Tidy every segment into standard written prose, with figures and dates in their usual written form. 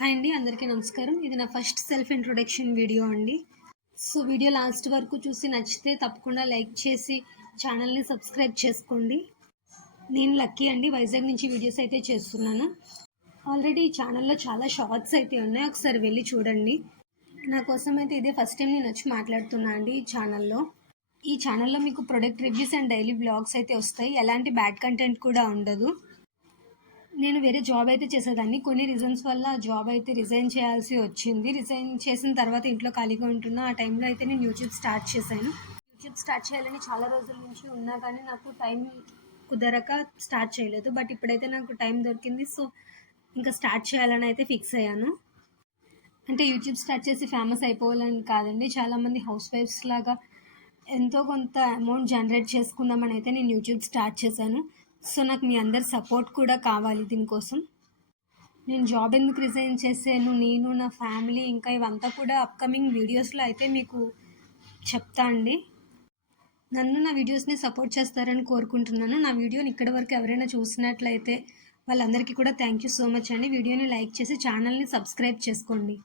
Hi అండి, అందరికీ నమస్కారం. ఇది నా ఫస్ట్ సెల్ఫ్ ఇంట్రొడక్షన్ వీడియో అండి. సో వీడియో లాస్ట్ వరకు చూసి నచ్చితే తప్పకుండా లైక్ చేసి ఛానల్ని సబ్స్క్రైబ్ చేసుకోండి. నేను లక్కీ అండి, వైజాగ్ నుంచి వీడియోస్ అయితే చేస్తున్నాను. ఆల్రెడీ ఈ ఛానల్లో చాలా షార్ట్స్ అయితే ఉన్నాయి, ఒకసారి వెళ్ళి చూడండి. నా కోసం అయితే ఇదే ఫస్ట్ టైం నేను వచ్చి మాట్లాడుతున్నా అండి ఈ ఛానల్లో మీకు product reviews and daily blogs అయితే వస్తాయి. ఎలాంటి బ్యాడ్ కంటెంట్ కూడా ఉండదు. నేను వేరే జాబ్ అయితే చేసేదాన్ని. కొన్ని రీజన్స్ వల్ల ఆ జాబ్ అయితే రిజైన్ చేయాల్సి వచ్చింది. రిజైన్ చేసిన తర్వాత ఇంట్లో ఖాళీగా ఉంటున్నా. ఆ టైంలో అయితే నేను యూట్యూబ్ స్టార్ట్ చేశాను. యూట్యూబ్ స్టార్ట్ చేయాలని చాలా రోజుల నుంచి ఉన్నా కానీ నాకు టైం కుదరక స్టార్ట్ చేయలేదు. బట్ ఇప్పుడైతే నాకు టైం దొరికింది. సో ఇంకా స్టార్ట్ చేయాలని అయితే ఫిక్స్ అయ్యాను. అంటే యూట్యూబ్ స్టార్ట్ చేసి ఫేమస్ అయిపోవాలని కాదండి. చాలామంది హౌస్ వైఫ్స్ లాగా ఎంతో కొంత అమౌంట్ జనరేట్ చేసుకుందామని అయితే నేను యూట్యూబ్ స్టార్ట్ చేశాను. సో నాకు మీ అందరి సపోర్ట్ కూడా కావాలి దీనికోసం. నేను జాబ్ ఎందుకు రిజైన్ చేశాను, నేను నా ఫ్యామిలీ ఇంకా ఇవంతా కూడా అప్కమింగ్ వీడియోస్లో అయితే మీకు చెప్తా అండి. నన్ను నా వీడియోస్ని సపోర్ట్ చేస్తారని కోరుకుంటున్నాను. నా వీడియోని ఇక్కడి వరకు ఎవరైనా చూసినట్లయితే వాళ్ళందరికీ కూడా థ్యాంక్ యూ సో మచ్ అండి. వీడియోని లైక్ చేసి ఛానల్ని సబ్స్క్రైబ్ చేసుకోండి.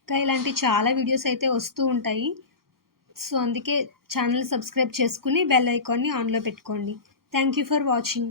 ఇంకా ఇలాంటి చాలా వీడియోస్ అయితే వస్తూ ఉంటాయి. సో అందుకే ఛానల్ సబ్స్క్రైబ్ చేసుకుని బెల్ ఐకాన్ని ఆన్లో పెట్టుకోండి. Thank you for watching.